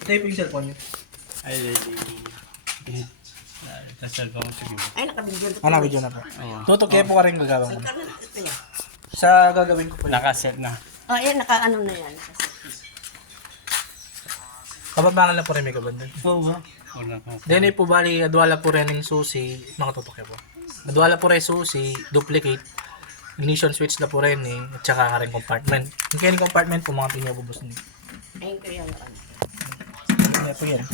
Ito yung cellphone niyo. Ay, ready. Ito cellphone ko sige. Ay, nakabidyo na. Ano, video na po. Oo. Tutok kaya po ka rin gagawin ko. Ano ito niya? Sa gagawin ko po. Nakaset na. Oh, yan, naka-ano na yan. Kababangan lang po rin may kabanda. Oo ba? Wala ko. Then po bali, adwala po rin yung susi. Makatutok kaya po. Adwala po rin susi, duplicate. Ignition switch na po rin eh. At saka rin compartment. Yung kaya compartment po mga pinabubos niyo. Ayun ko yan. Hindi po yan.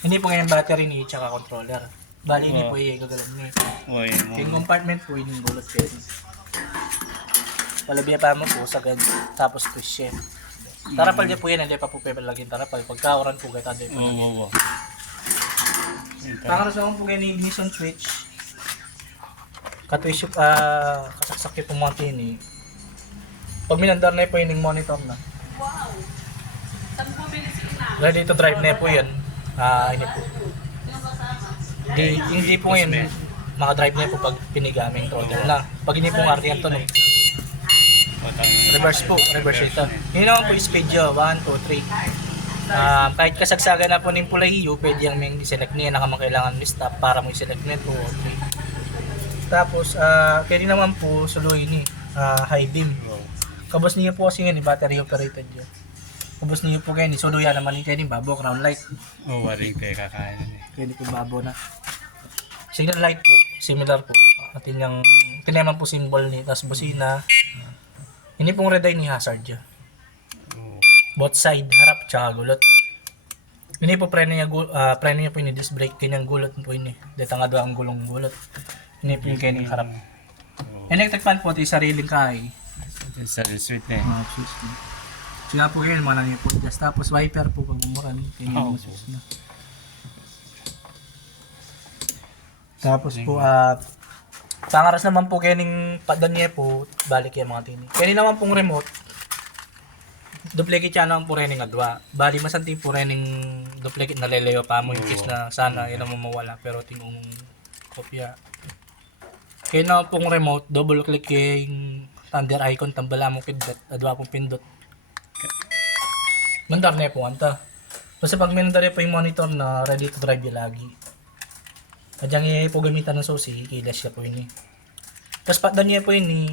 Hindi po ngayon battery ni tsaka controller. Bali hindi po yung gagalan niya. Uy, Yung compartment po yung gulot kayo. Palabya pa mo po sa ganyan. Tapos twist siya. Tarapal niya po yan. Hindi pa po laging tarapal. Pagka-oran po gaya tayo po. Oo. Pangaras naman po kayo ni ignition switch. Katwist yung kasaksak yung pumunti ni. Pag minandar na po yung monitor na. Wow! Saan po binisina? Ready to drive na po yan. Ini po. Hindi po ngayon makadrive na po pag pinigaming throttle na. Pag hindi po RTM to no. Reverse po, reverse ito. Yun naman po yung speed nyo, 1, 2, 3. Kahit kasagsaga na po ng pulahiyo, pwede yung may select niya, nakamakailangan may stop para mo i-select nito. Okay. Tapos, pwede naman po suluhin ni high beam. Kabos niyo po kasi yun, battery operated yun. Kabos niyo po kayo, suluyan naman kayo yung babo, crown light. Oo, waring kayo kakain. Pwede po babo na. Signal light po, similar po. Atin yung, tinaman po symbol ni, tapos busina. Hindi pong red eye ni hazard yun. Both side, harap, tsaka gulot. Hindi po preno niya po ini disc brake, kanyang gulot po ini. Dito nga doon ang gulong gulot. Hindi po yung kanyang harap. Electric fan po, ito yung sariling kahay. Sa sweet na eh. Switch na. Siya po kayo, mga lang po. Tapos wiper po pag umuran, kanyang switch na. Tapos po, pangaras naman po kayo ng padan niya po, balik yung mga tini. Kaya naman pong remote, duplicate siya naman po rin ng adwa. Bali masanti po rin ng duplicate na leleyo pa mo in case na sana yun ang mawala pero tinong kopya. Kaya naman pong remote, double click yung thunder icon, tambala mo pindot, adwa pong pindot. Mandar na po anta. Basta pag minandar po yung monitor na ready to drive yung lagi. Kadyang po gamitan ng susi, ikilas siya po yun eh. Tapos patdan niya po yun eh,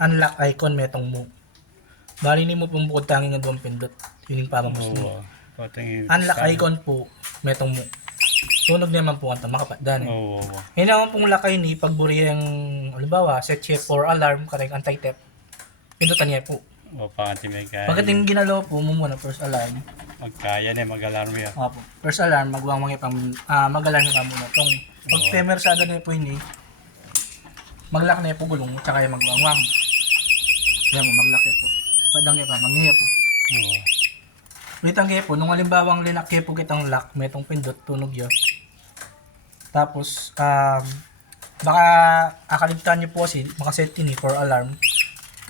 unlock icon metong mo. Bali ni mo pong bukod tanging nga doon pindot. Yun yung pamamos mo. Unlock icon po, metong mo. Tunog naman po ang makapatdan eh. Oo. Yun naman pong lakay ni pagburi yung, halimbawa, set siya for alarm, kareng anti-theft. Pindutan niya po. O, panganti may kaya. Pagdating ginalaw po mo muna first alarm. Magkaya na mag-alarm yan. Opo. First alarm, mag-alarm ka muna. Tong pag pemersada na po yun eh, mag-lock na po gulong, tsaka yung mag-wangwang. Yan mo, mag-lock po. Padang pa, manghiya po. Oo. Litang kaya po, nung halimbawang linak kaya po kitang lock, may itong pindot, tunog yun. Tapos, baka akaligtan nyo po kasi, makaset yun eh, for alarm.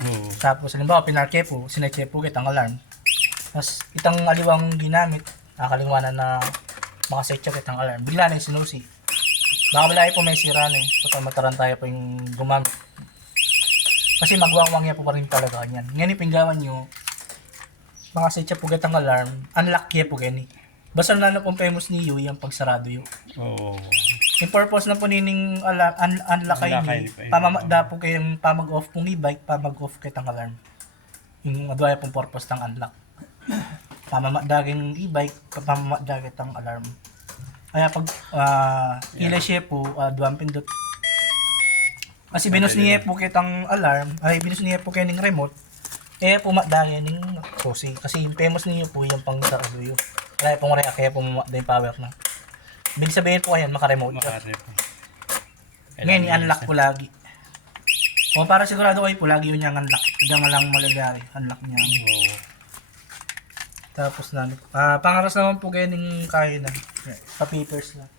Oo. Tapos, halimbawa, pinarke po, sineche po kitang alarm. Tapos, itang aliwang ginamit, nakaliwanan na makaset siya kitang alarm. Bigla na yung sinusi. Baka wala po may sira na eh. So, mataran tayo po yung gumamit. Kasi magwangwang niya po pa rin talaga yan. Ngayon ipinggawan nyo, makaset siya po kitang alarm, unlock niya po gani. Basta na pong famous niyo yung pagsarado yun. Oo. Yung purpose na po nining unlock kayo ni, pamamada po kayong pamag-off pong e-bike, pamag-off kitang alarm. Yung adwaya pong purpose ng unlock. Pamamadaging e-bike, pamamadaging kitang alarm. Kaya pag ilay siya po, duwang pindot. Kasi binus niya po kitang alarm, ay binus niya po kayo ng remote, eh pumadagin ng susi. Kasi yung famous niyo po yung pang sarado yun. Kaya pong react, kaya pumamadagin yung power na. Binig sabihin po yan, maka-remote. Ngayon, i-unlock po lagi. O para sigurado kayo po, lagi yun yung unlock. Diyan nga lang malalari, unlock niya. Oo. Tapos na, pangaras naman po kayo ng kaya na. Pa-papers na.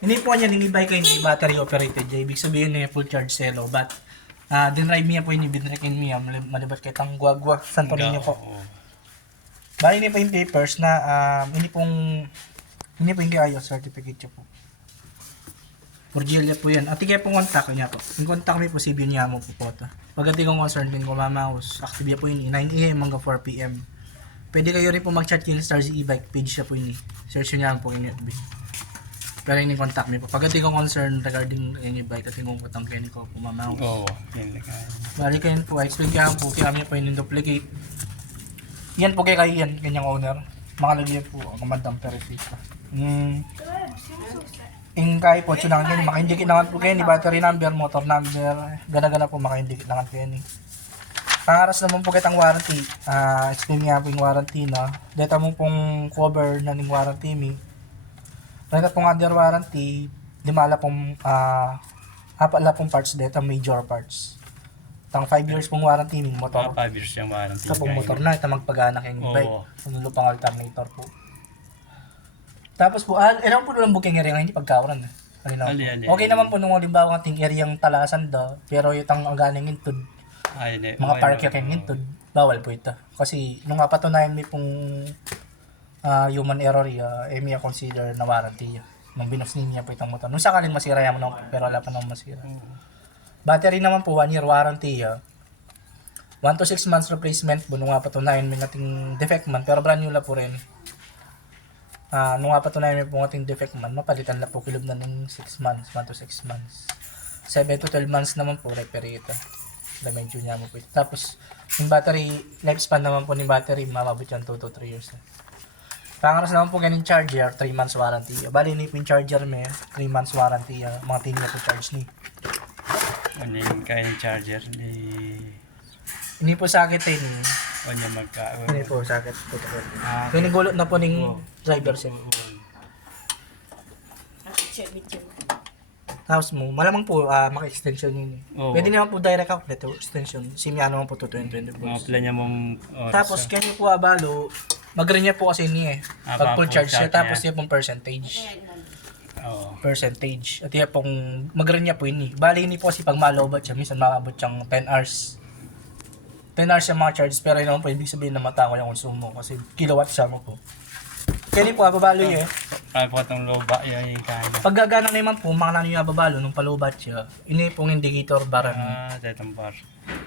Hindi po niya, ninibay kayo hindi battery operated. Ibig sabihin na full charge cell. But, dinrive niya po yun, binrekin niya, malibat kayo tang guagwa. Santo ninyo po. Bali niya po yung papers na hindi po yung kayo certificate niya po. Virgilia po yan. At kaya pong kontak niya po. Yung kontak mo po si niya mo po po ito. Pagdating kong concern din ko mamaus, active po yun 9 AM hanggang 4 PM. Pwede kayo rin po mag-chat kay Stars e-bike page siya po yun. Search niya po yun FB. Pero yung contact mo po. Pagdating kong concern regarding any bike at yung putang kaya ko po mamaus. Oo, yun lang kaya. Bali kayo po, explain kaya po kaya kami po yung duplicate. Yan po kayo yan, kanyang owner. Makalagyan po ang Madam Peresita. Yung kahit po, tsunang yan, makaindikit naman po kayo ni battery number, motor number, gana-gana po makaindikit naman kayo ni. Pangaras naman po kitang warranty, explain nga po yung warranty na, data mo pong cover na ng warranty mi. Data pong under warranty, limala pong, hapala pong parts data, major parts. Tang 5 years pong warranty ng motor. 5 years yung warranty. Sa pong motor na, ito magpagana kayong Oo. bike. Sunulo pang alternator po. Tapos po, ilang po lang booking area ngayon, hindi pagkawaran. Ali. Okay naman po nung halimbawa ng ating area yung talasan daw, pero itang ang galing intod, Ayun eh. mga parkya kayong intod, bawal po ito. Kasi nung napatunayan may pong human error may consider na warranty. Nung binuksin niya po itong motor. Nung sakaling masira yan mo, pero wala pa nang masira. Battery naman po, 1 year warranty. 1 to 6 months replacement po nung napatunayan may nating defect man, pero brand new la po rin. Nung napatunayan may po nating defect man, mapalitan na po kilob na ng 6 months, 1 to 6 months. 7 to 12 months naman po, repair ito. Medyo niya mo po ito. Tapos, yung battery, lifespan naman po ni battery, mamabot yan 2 to 3 years. Pangaras naman po ganyung charger, 3 months warranty. Bali, ni po yung charger may 3 months warranty, mga tinig po charge ni. Ano yung kaya yung charger ni... Hindi po sakit eh. Ano yung Hindi po sakit. Pinigulot na po ng driver sim. Tapos mo, malamang po maka-extension yun eh. Oo. Pwede naman po direct outlet o extension. Sim yan naman po to 2020 Mga volts. plan niya mong oras. Tapos kaya nyo po abalo, mag-rin niya po kasi niya eh. Pag full full charge siya, charge tapos niya. niya pong percentage. Oo. Percentage. At yan pong mag-rin niya po yun eh. Bali yun po kasi pag malobat siya, minsan makabot siyang 10 hours. 10 hours yung mga charge, pero yun naman po ibig sabihin na matako yung konsumo kasi kilowatt siya mo po. Kaya ni po ababalo yun eh. Kaya po itong loba yun yung kaya. Pag gagana naman po, makakano yung ababalo nung palubat siya, ini pong indicator baran. Detong bar.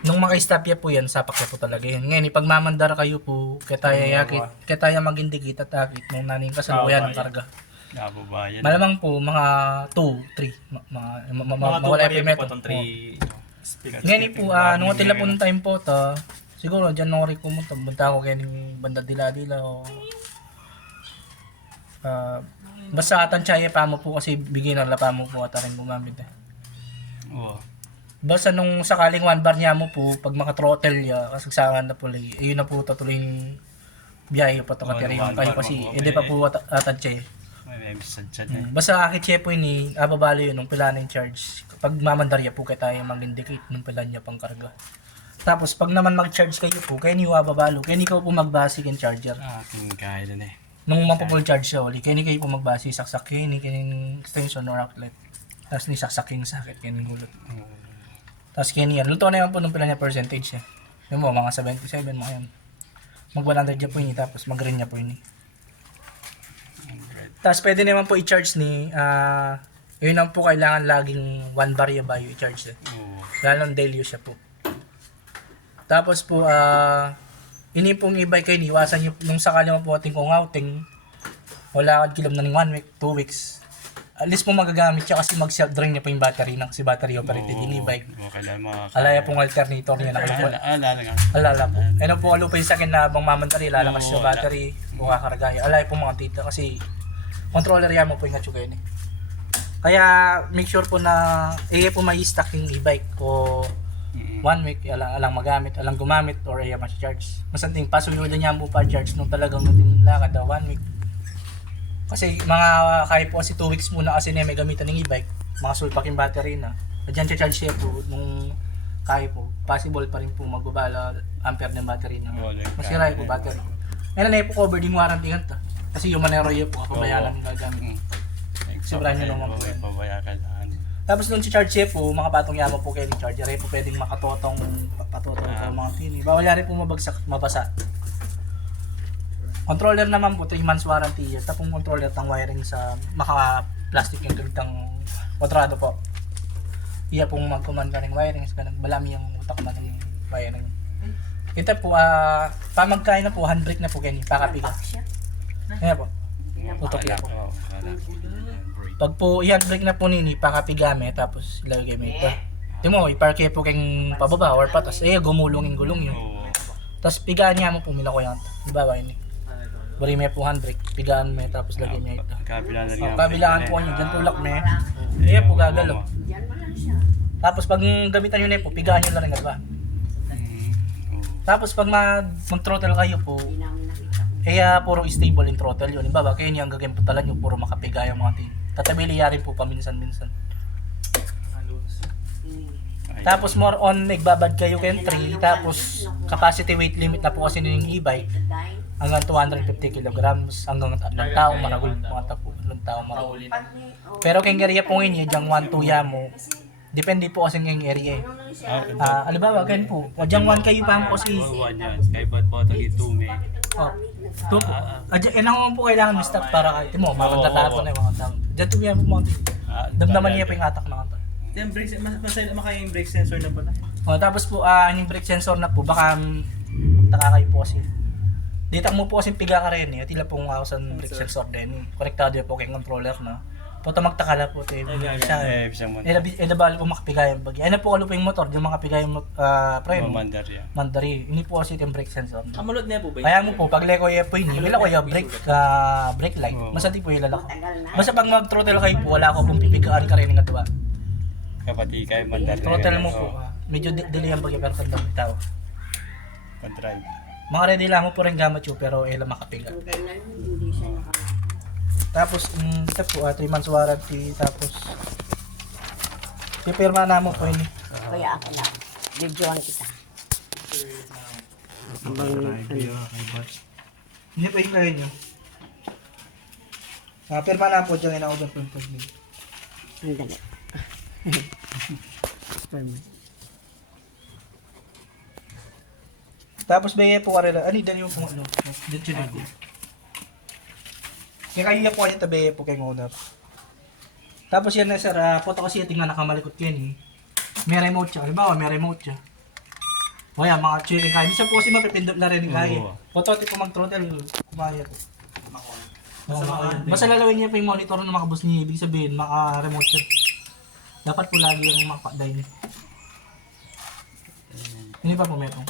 Nung maka-stop ya po yan, sapak ya po talaga yan. Ngayon, pag mamandara kayo po, kaya tayo mag-indicate at akit nung naning kasalukuyan ng karga. Nababayan. Malamang po, mga 2, 3, mawala yung meto. Ngayon po, nung atila po ng time po to, siguro January ko mo, bunta ako kaya ng banda dila-dila o basta tansya pa mo po kasi bigyan ng lapa mo po at rin gumamit eh. Oo. Basta nung sakaling 1 bar niya mo po, pag maka-throttle ya, kasagsakan na po lagi, yun na po tatuloy yung biyahe pa to katirihan kayo kasi hindi pa po atansya eh. May bisad-sad eh. Basta akit siya po yun ababalo yun nung pila na yung charge. Pag mamandarya po kaya tayo mag-indicate nung pila niya pang karga. Tapos pag naman mag-charge kayo po, kaya niyo ababalo, kaya niyo po magbasik yung charger. Aking kaya dun eh. Nung mapapul charge siya uli, kaya niyo kayo po magbasi, saksak kayo, ni kanyang extension or outlet. Tapos ni saksak yung sakit, kaya niyo gulot. Tapos kaya niya, luto na yun po nung pila niya percentage eh. Yung mo, mga 77, mga yun. Mag-100 niya po yun, tapos mag-green niya po yun. Tapos pwede naman po i-charge ni, yun lang po kailangan laging 1 bar ba yung i-charge eh. Oo. Lalo ng daily use siya po. Tapos po, ini pong e-bike kayo, iwasan nyo, nung sakali mo po ating kung outing, wala ka kilom na ng 1 week, 2 weeks. At least po magagamit siya kasi mag-self-drain niya po yung battery ng kasi battery operated yung e-bike. Alaya pong alternator niya nakalupon. Alala po. Ano po, alupa yung sa akin na bang mamantari, lalakas yung battery, o kakaragaya. Alaya po mga tita kasi controller yan mo po yung atsuga yun eh. Kaya make sure po na po may stock yung e-bike o 1 week, alang magamit, alang gumamit or mas charge. Masanting pasuyo niya mo pa charge nung talagang natin lakad 1 week. Kasi mga kaya po kasi 2 weeks muna kasi na may gamitan ng e-bike, mga sulpak yung battery na. Diyan charge siya po nung kaya po. Possible pa rin po magbabala ampere ng battery na. Masira po battery. Ngayon na po covered yung warranty nga. Kasi yung manero yun po kapabayaran ng gagamit. Kasi brand new naman po yan. Tapos nung si charge siya po, makapatong yama po kayo ng charger. Po pwedeng makatotong patotong sa mga tini. Bawal yan rin po mabasa. Controller naman po, 3 months warranty. Tapos controller tang wiring sa maka-plastic yung galitang Kwadrado po. Iya pong mag-command ka ng wirings, ganun. Balami yung utak na ng wiring. Ito po, pamagkain na po, handbrake na po ganyan, pakapiga. Siya. Ayan po. Tutok yan po. Oo, Pag po i-handbrake na po nini, pakapigame, tapos ilagay mo ito. Di mo, iparke po kayong pababa or patas. Gumulong yun. Oo. Tapos pigaan niya mo po, ko yan. Diba ba yun? Bari may po handbrake, pigaan mo, tapos lagay niya ito. Kabila na rin ang Kabilaan po brake niya, na dyan tulak mo. Ayan po gagalaw. Diyan mo lang siya. Tapos pag gamitan nyo na po, pigaan nyo na rin, diba? Oo. Tapos pag mag-throttle kayo po, Hindi namin nakita kung puro stable yung throttle yun. Diba, kaya niya ang gagampalan nyo, puro makapiga yung mga ting. Tatabiliyarin po paminsan-minsan. Ay, Tapos more on, nagbabad kayo kay 3, tapos capacity weight limit na po kasi ng e-bike dahil hanggang 250 kilograms hanggang ng tao maragul mga tapo ng tao maragul. pag ni Pero kung area po ngayon, yung 1-2 ya mo, depende po kasi ng area. ano lang siya. Ano ba, ganyan po. O dyan 1 kayo pa po si... buwan yan. Kaya ba't po ito itume? Oh. Ito po. Ilang po kailangan may stop para kahit mo, makagatato na yung mga tao. Dyan to po mga tao. Damdaman niya pa yung atak na kanta. Yung brake, makaya yung brake sensor na pala. O, tapos po, yung brake sensor na po, baka taka kayo po kasi. Dito mo po kasi piga ka rin eh. Tila pong sa brake sensor din. Konektado po kay controller na. Puto magtakala po ito. Siya. Isang man. Edabal po makapigay yung bagay. Ano po kalupa yung motor, yung makapigay yung preno. Mamandar yan. Mandari. Ini po kasi yung brake sensor. Kamulot niya po ba? Kaya mo po, pag leko yung po ini, wala ko yung brake light. Basta di po yung lalako. Tagal na. Basta pag mag-throttle kayo po, wala ko pong pipigaan ka rin ng katuwa. Kapati kayo mandar na Throttle yan. mo po. Medyo delay ang bagay pero tanda mo tao. Pag-drive. Mga ready lang mo po rin gamit yun pero ilang makapiga. Ang kailan hindi siya naka. Tapos ito po 3 months warranty tapos pipirma na mo po ini. Kaya ako lang. Videoan kita. Hindi po yung kayo nyo. Pirma na po dyan ina-order po yung pag-mail. Ang dali. Tapos bigay po karela. Ano dali yung ano? Dito yun ko. Kaya kayo po kayo tabi po kay owner. Tapos yan na sir, photo kasi tingnan nakamalikot ko yun eh. May remote siya. Halimbawa may remote siya. O yan, mga chilling kaya. Minsan po kasi mapipindot na rin kaya. Oo. Photo tipo mag-throttle, kumaya po. Basta lalawin niya pa yung monitor na makabus niya. Ibig sabihin, maka-remote siya. Dapat po lagi yung maka-day niya. Hindi pa po meron.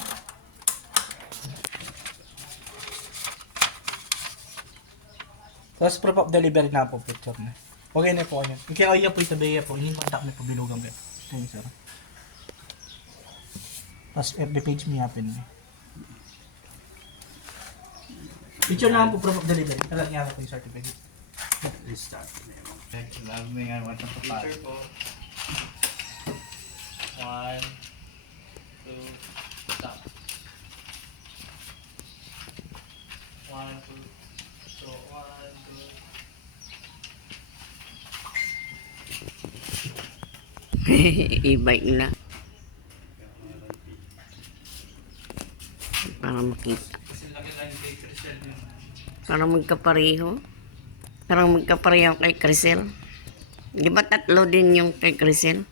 Tapos proof of delivery na po picture na. Okay na po kanyan. Kaya kayo po itabi po. Hindi kontak na po bilugan ko. Ito yung sir. Tapos FB page mo yapin mo. Picture na po proof of delivery. Talag niya po yung certificate. Restart. Lalo mo nga naman ito pa. Picture po. 1, 2, stop. 1, 2, so 1, 2. E-bike na. Para makita. Kasi lagi lang yung kay Crisel yun. Para magkapareho. Parang magkapareho kay Crisel. Di ba tatlo din yung kay Crisel?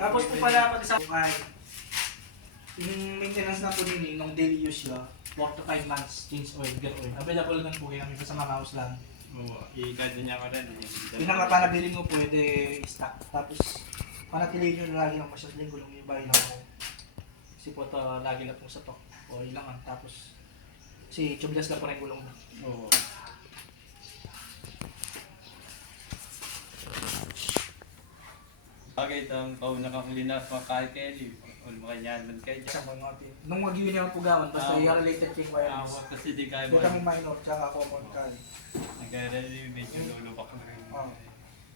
Tapos po pala pag sa yung maintenance na po nini, nung daily use siya, 4 to 5 months, change oil, get oil. Available lang po kayo kami sa mga house lang. Oo. I-guide niya ka rin. Pinakapanabilin mo pwede i-stock. Tapos, panatilihin nyo lagi lang po siya. Linggo lang yung bahay lang po. Kasi po ito, lagi lang po sa to. O ilangan. Tapos, si tubeless lang po rin gulong na. Oo. Bagay itong kauna kang linas mga Kelly. O makanyan man kayo. Isang mga natin. Nung mag-iwi niya ang pugawan, basta yung related kay wireless. Awa kasi di kayo Hindi kami minor, tsaka common kali. nag-ready medyo lulubak na rin.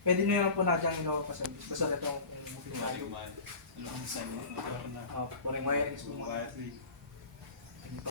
Pwede nyo naman po natin ang ilaw pa sa bis. Basta ito kung booking tayo. Ano ang sa'yo? Puring wireless po. Wiring.